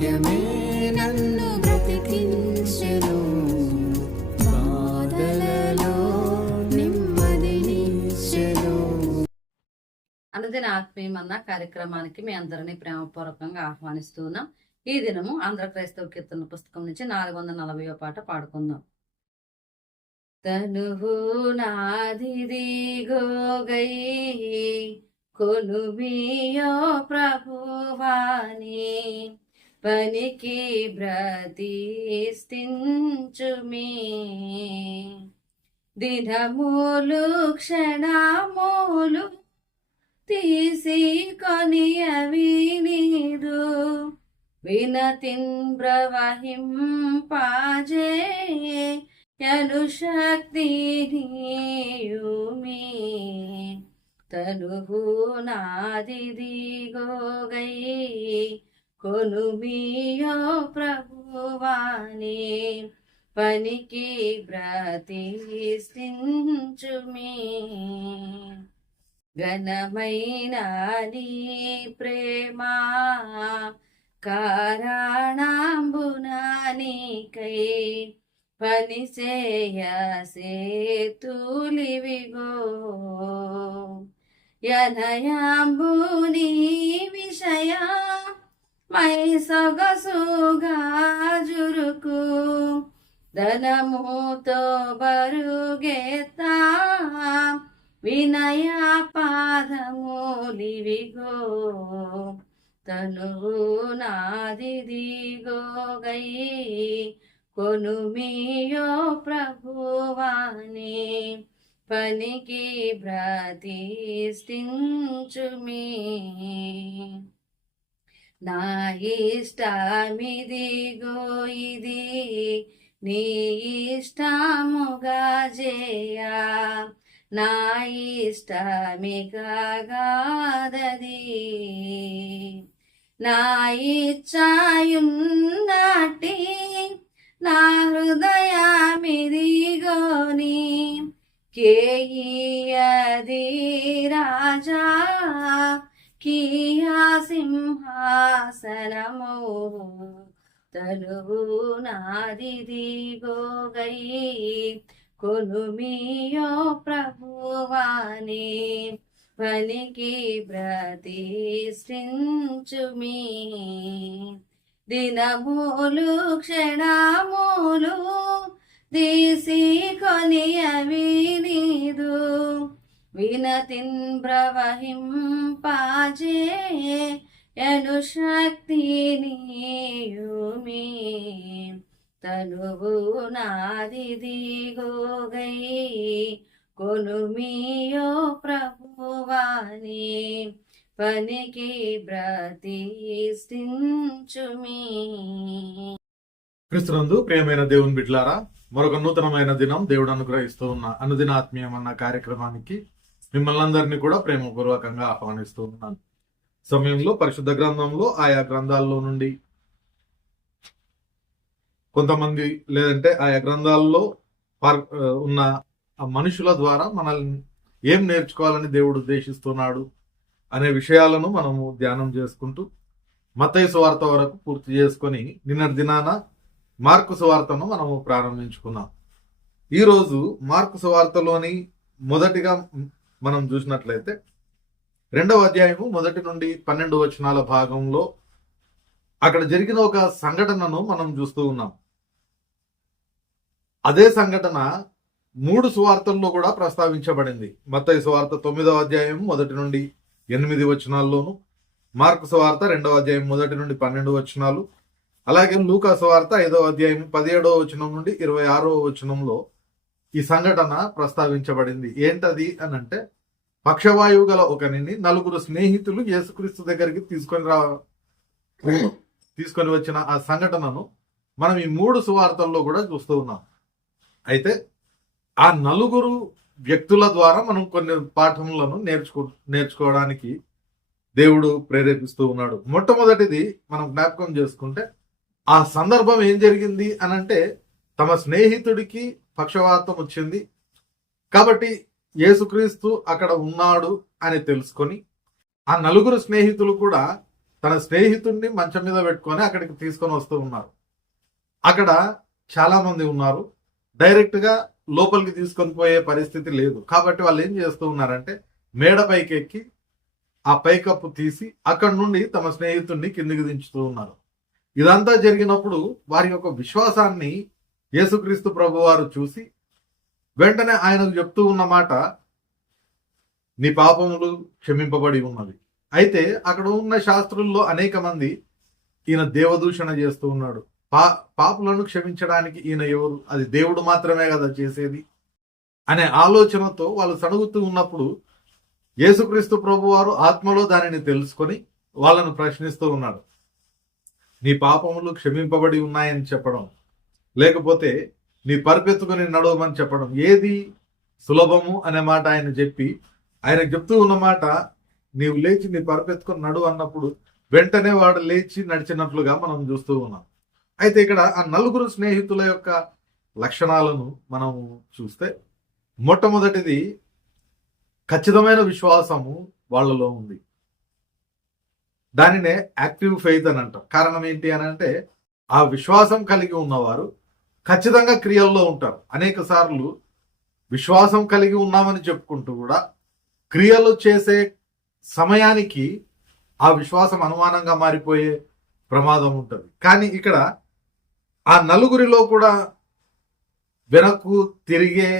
వాక్యమే నన్ను బ్రతికించెను, బాధలలో నెమ్మదినిచ్చెను. అనుదిన ఆత్మీయమన్న కార్యక్రమానికి మీ అందరినీ ప్రేమపూర్వకంగా ఆహ్వానిస్తున్నాం. ఈ దినము ఆంధ్ర క్రైస్తవ కీర్తన పుస్తకం నుంచి 440వ పాట పాడుకుందాం. తనువు నాదిదిగో గై కొలుమియో ప్రభువాని, పనికి బ్రతిష్ఠించుమి. దినములు క్షణములు తీసుకొని నీదు, వినతిన్ ప్రవహింపజేయను శక్తి నీయుమి. తనువు నాదిదిగో గై కొలుమియో ప్రభువాని, పనికి బ్రతిష్ఠించుమి. ఘనమైన నీ ప్రేమ కారణంబునా నీకై, పనిచేయ సేతులివిగో. యనయాంబు నీ విషయ మై సొగసుగా జురుకు, ధనముతో బరుగెత్తా వినయ పాదములివిగో. తనువు నాదిదిగో గై కొలుమియో ప్రభువాని, పనికి బ్రతిష్ఠించుమి. నా ఇష్టమిదిగో ఇది నీ ఇష్టముగా చేయా, నా ఇష్టమిగాదది. నా ఇచ్ఛయున్నట్టి నా హృదయమిదిగోని, కేయది రాజా కియా సింహాసనము. తనువు నాదిదిగో గై కొలుమియో ప్రభువాని, పనికి బ్రతిష్ఠించుమి. దినములు క్షణములు తీసుకొని నీదు, వినతిన్ ప్రవహింపజేయను శక్తి నీయుమి. తనువు నాదిదిగో గై కొలుమియో ప్రభువాని, పనికి బ్రతిష్ఠించుమి. క్రీస్తునందు ప్రియమైన దేవుని బిడ్డలారా, మరొక నూతనమైన దినం దేవుడు అనుగ్రహిస్తూ ఉన్న అనుదిన ఆత్మీయమన్న కార్యక్రమానికి మిమ్మల్ని అందరినీ కూడా ప్రేమపూర్వకంగా ఆహ్వానిస్తూ ఉన్నాను. సమయంలో పరిశుద్ధ గ్రంథంలో ఆయా గ్రంథాల్లో నుండి కొంతమంది లేదంటే ఆయా గ్రంథాల్లో ఉన్న మనుషుల ద్వారా మనల్ని ఏం నేర్చుకోవాలని దేవుడు ఉద్దేశిస్తున్నాడు అనే విషయాలను మనము ధ్యానం చేసుకుంటూ మత్తయి సువార్త వరకు పూర్తి చేసుకొని నిన్నటి దినాన మార్కు సువార్తను మనము ప్రారంభించుకున్నాం. ఈరోజు మార్కు సువార్తలోని మొదటిగా మనం చూసినట్లయితే 2వ అధ్యాయము 1 నుండి 12 వచనాల భాగంలో అక్కడ జరిగిన ఒక సంఘటనను మనం చూస్తూ ఉన్నాం. అదే సంఘటన 3 సువార్తల్లో కూడా ప్రస్తావించబడింది. మత్తయి సువార్త 9వ అధ్యాయం 1 నుండి 8 వచనాల్లోను, మార్కు సువార్త 2వ అధ్యాయం 1 నుండి 12 వచనాలు, అలాగే లూకా సువార్త 5వ అధ్యాయం 17వ వచనం నుండి 26వ వచనంలో ఈ సంఘటన ప్రస్తావించబడింది. ఏంటది అని అంటే, పక్షవాయువు గల ఒకనిని 4 స్నేహితులు యేసుక్రీస్తు దగ్గరికి తీసుకొని వచ్చిన ఆ సంఘటనను మనం ఈ 3 సువార్తల్లో కూడా చూస్తూ ఉన్నాం. అయితే ఆ 4 వ్యక్తుల ద్వారా మనం కొన్ని పాఠములను నేర్చుకోవడానికి దేవుడు ప్రేరేపిస్తూ ఉన్నాడు. మొట్టమొదటిది మనం జ్ఞాపకం చేసుకుంటే, ఆ సందర్భం ఏం జరిగింది అనంటే, తమ స్నేహితుడికి పక్షవాతం వచ్చింది కాబట్టి యేసుక్రీస్తు అక్కడ ఉన్నాడు అని తెలుసుకొని ఆ 4 స్నేహితులు కూడా తన స్నేహితుడిని మంచం మీద పెట్టుకొని అక్కడికి తీసుకొని వస్తూ ఉన్నారు. అక్కడ చాలా మంది ఉన్నారు, డైరెక్ట్ గా లోపలికి తీసుకొని పోయే పరిస్థితి లేదు. కాబట్టి వాళ్ళు ఏం చేస్తూ ఉన్నారంటే మేడ పైకి ఎక్కి ఆ పైకప్పు తీసి అక్కడి నుండి తమ స్నేహితుడిని కిందికి దించుతూ ఉన్నారు. ఇదంతా జరిగినప్పుడు వారి యొక్క విశ్వాసాన్ని యేసుక్రీస్తు ప్రభు వారు చూసి వెంటనే ఆయనకు చెప్తూ ఉన్న మాట, నీ పాపములు క్షమింపబడి ఉన్నవి. అయితే అక్కడ ఉన్న శాస్త్రుల్లో అనేక మంది ఈయన దేవదూషణ చేస్తూ ఉన్నాడు, పాపులను క్షమించడానికి ఈయన ఎవరు, అది దేవుడు మాత్రమే కదా చేసేది అనే ఆలోచనతో వాళ్ళు సణుగుతూ ఉన్నప్పుడు యేసుక్రీస్తు ప్రభు వారు ఆత్మలో దానిని తెలుసుకొని వాళ్ళను ప్రశ్నిస్తూ ఉన్నాడు. నీ పాపములు క్షమింపబడి ఉన్నాయని చెప్పడం, లేకపోతే నీ పరుపెత్తుకుని నడవమని చెప్పడం ఏది సులభము అనే మాట ఆయన చెప్పి ఆయనకు చెప్తూ ఉన్నమాట, నీవు లేచి నీ పరుపెత్తుకుని నడువు అన్నప్పుడు వెంటనే వాడు లేచి నడిచినట్లుగా మనం చూస్తూ ఉన్నాం. అయితే ఇక్కడ ఆ నలుగురు స్నేహితుల యొక్క లక్షణాలను మనం చూస్తే మొట్టమొదటిది ఖచ్చితమైన విశ్వాసము వాళ్ళలో ఉంది. దానినే యాక్టివ్ ఫెయిత్ అని అంటాం. కారణం ఏంటి అని అంటే ఆ విశ్వాసం కలిగి ఉన్నవారు ఖచ్చితంగా క్రియల్లో ఉంటారు. అనేక సార్లు విశ్వాసం కలిగి ఉన్నామని చెప్పుకుంటూ కూడా క్రియలు చేసే సమయానికి ఆ విశ్వాసం అనుమానంగా మారిపోయే ప్రమాదం ఉంటుంది. కానీ ఇక్కడ ఆ నలుగురిలో కూడా వెనక్కు తిరిగే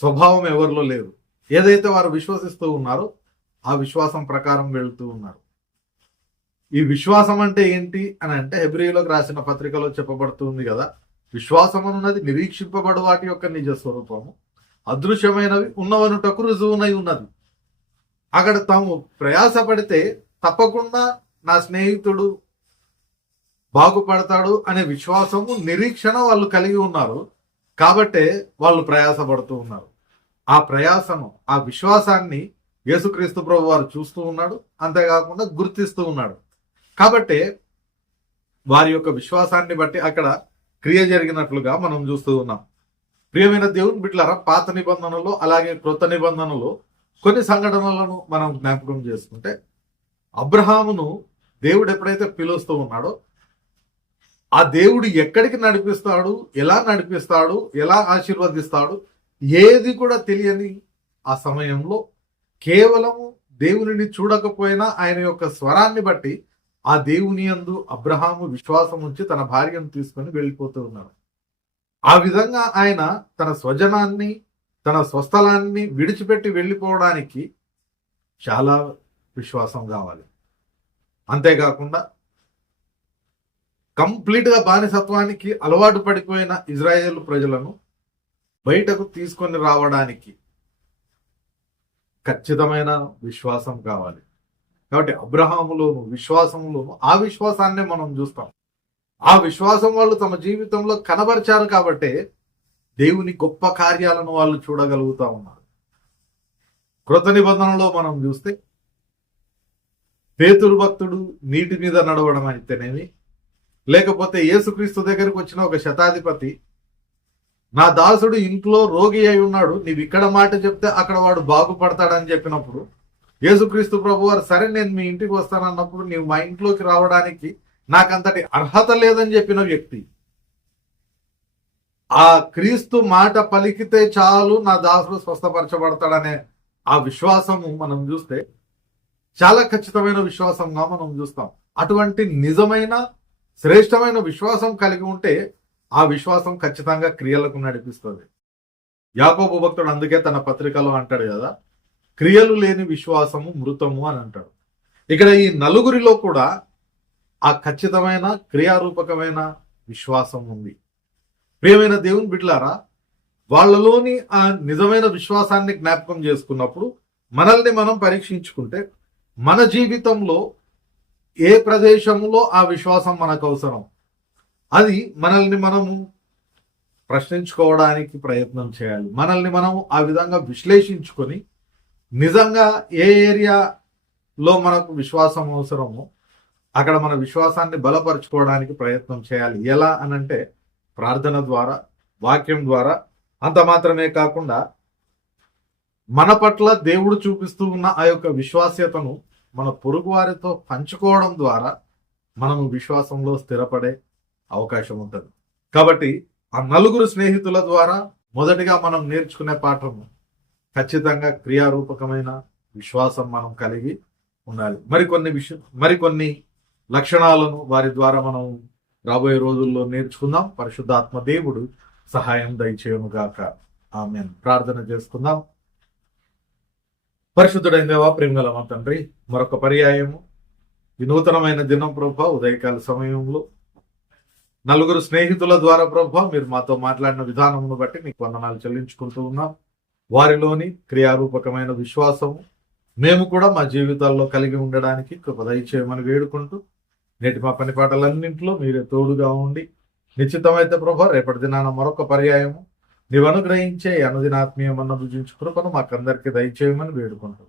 స్వభావం ఎవరిలో లేదు. ఏదైతే వారు విశ్వసిస్తూ ఉన్నారో ఆ విశ్వాసం ప్రకారం వెళుతూ ఉన్నారు. ఈ విశ్వాసం అంటే ఏంటి అని అంటే హెబ్రీయులకు రాసిన పత్రికలో చెప్పబడుతుంది కదా, విశ్వాసం అన్నది నిరీక్షింపబడు వాటి యొక్క నిజ స్వరూపము, అదృశ్యమైనవి ఉన్నవనుటకు రుజువునై ఉన్నది. అక్కడ తాము ప్రయాసపడితే తప్పకుండా నా స్నేహితుడు బాగుపడతాడు అనే విశ్వాసము నిరీక్షణ వాళ్ళు కలిగి ఉన్నారు. కాబట్టే వాళ్ళు ప్రయాసపడుతూ ఉన్నారు. ఆ ప్రయాసను, ఆ విశ్వాసాన్ని యేసుక్రీస్తు ప్రభు వారు చూస్తూ ఉన్నాడు, అంతేకాకుండా గుర్తిస్తూ ఉన్నాడు. కాబట్టి వారి యొక్క విశ్వాసాన్ని బట్టి అక్కడ క్రియ జరిగినట్లుగా మనం చూస్తూ ఉన్నాం. ప్రియమైన దేవుని బిడ్డలారా, పాత నిబంధనలో అలాగే క్రొత్త నిబంధనలో కొన్ని సంఘటనలను మనం జ్ఞాపకం చేసుకుంటే, అబ్రహామును దేవుడు ఎప్పుడైతే పిలుస్తూ ఉన్నాడో ఆ దేవుడు ఎక్కడికి నడిపిస్తాడు, ఎలా ఆశీర్వదిస్తాడు ఏది కూడా తెలియని ఆ సమయంలో కేవలము దేవునిని చూడకపోయినా ఆయన యొక్క స్వరాన్ని బట్టి ఆ దేవుని యందు అబ్రహాము విశ్వాసం ఉంచి తన భార్యను తీసుకొని వెళ్ళిపోతూ ఉన్నాడు. ఆ విధంగా ఆయన తన స్వజనాన్ని, తన స్వస్థలాన్ని విడిచిపెట్టి వెళ్ళిపోవడానికి చాలా విశ్వాసం కావాలి. అంతేకాకుండా కంప్లీట్ గా బానిసత్వానికి అలవాటు పడిపోయిన ఇజ్రాయేల్ ప్రజలను బయటకు తీసుకొని రావడానికి ఖచ్చితమైన విశ్వాసం కావాలి. కాబట్టి అబ్రహాములోను విశ్వాసంలోను ఆ విశ్వాసాన్నే మనం చూస్తాం. ఆ విశ్వాసం వాళ్ళు తమ జీవితంలో కనబరిచారు కాబట్టే దేవుని గొప్ప కార్యాలను వాళ్ళు చూడగలుగుతా ఉన్నారు. కృత నిబంధనలో మనం చూస్తే పేతురు భక్తుడు నీటి మీద నడవడం అయితేనేమి, లేకపోతే యేసుక్రీస్తు దగ్గరకు వచ్చిన ఒక శతాధిపతి, నా దాసుడు ఇంట్లో రోగి అయి ఉన్నాడు, నీవు ఇక్కడ మాట చెప్తే అక్కడ వాడు బాగుపడతాడని చెప్పినప్పుడు యేసుక్రీస్తు ప్రభు వారు, సరే నేను మీ ఇంటికి వస్తానన్నప్పుడు నీవు మా ఇంట్లోకి రావడానికి నాకంతటి అర్హత లేదని చెప్పిన వ్యక్తి, ఆ క్రీస్తు మాట పలికితే చాలు నా దాసుడు స్వస్థపరచబడతాడనే ఆ విశ్వాసము మనం చూస్తే చాలా ఖచ్చితమైన విశ్వాసంగా మనం చూస్తాం. అటువంటి నిజమైన శ్రేష్టమైన విశ్వాసం కలిగి ఉంటే ఆ విశ్వాసం ఖచ్చితంగా క్రియలకు నడిపిస్తుంది. యాకోబు భక్తుడు అందుకే తన పత్రికలో అంటాడు కదా, క్రియలు లేని విశ్వాసము మృతము అని అంటాడు. ఇక్కడ ఈ నలుగురిలో కూడా ఆ ఖచ్చితమైన క్రియారూపకమైన విశ్వాసం ఉంది. ప్రియమైన దేవుని బిడ్డలారా, వాళ్ళలోని ఆ నిజమైన విశ్వాసాన్ని జ్ఞాపకం చేసుకున్నప్పుడు మనల్ని మనం పరీక్షించుకుంటే మన జీవితంలో ఏ ప్రదేశంలో ఆ విశ్వాసం మనకు అవసరం, అది మనల్ని మనము ప్రశ్నించుకోవడానికి ప్రయత్నం చేయాలి. మనల్ని మనం ఆ విధంగా విశ్లేషించుకొని నిజంగా ఏ ఏరియాలో మనకు విశ్వాసం అవసరమో అక్కడ మన విశ్వాసాన్ని బలపరుచుకోవడానికి ప్రయత్నం చేయాలి. ఎలా అనంటే ప్రార్థన ద్వారా, వాక్యం ద్వారా. అంత మాత్రమే కాకుండా మన పట్ల దేవుడు చూపిస్తూ ఉన్న ఆ యొక్క విశ్వాస్యతను మన పొరుగు వారితో పంచుకోవడం ద్వారా మనము విశ్వాసంలో స్థిరపడే అవకాశం ఉంటుంది. కాబట్టి ఆ నలుగురు స్నేహితుల ద్వారా మొదటిగా మనం నేర్చుకునే పాఠం ఖచ్చితంగా క్రియారూపకమైన విశ్వాసం మనం కలిగి ఉండాలి. మరికొన్ని లక్షణాలను వారి ద్వారా మనం రాబోయే రోజుల్లో నేర్చుకుందాం. పరిశుద్ధాత్మ దేవుడు సహాయం దయచేయునుగాక. ఆమేన్. ప్రార్థన చేసుకుందాం. పరిశుద్ధుడైన దేవా, ప్రేమగల మా తండ్రి, మరొక పర్యాయము ఈ నూతనమైన దినం ప్రభా, ఉదయకాల సమయంలో నలుగురు స్నేహితుల ద్వారా ప్రభా మీరు మాతో మాట్లాడిన విధానమును బట్టి మీకు వందనాలు చెల్లించుకుంటూ ఉన్నాం. వారిలోని క్రియారూపకమైన విశ్వాసము మేము కూడా మా జీవితాల్లో కలిగి ఉండడానికి కృప దయచేయమని వేడుకుంటూ, నేటి మా పని పాటలన్నింటిలో మీరే తోడుగా ఉండి, నిశ్చితమైతే ప్రభా రేపటి దినాన మరొక పర్యాయము నీవు అనుగ్రహించే అనుదినాత్మీయమన్న భుజించు కృపను మాకందరికీ దయచేయమని వేడుకుంటూ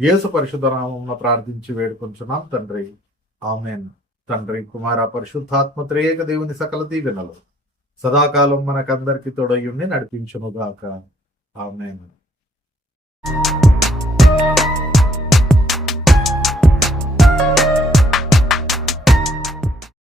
యేసు పరిశుద్ధ నామమున ప్రార్థించి వేడుకుంటున్నాం తండ్రి. ఆమేన్. తండ్రి, కుమార, పరిశుద్ధాత్మ త్రియేక దేవుని సకల దీవెనలు సదాకాలం మనకందరికి తోడయుండి నడిపించునుగాక. ఆమేన్.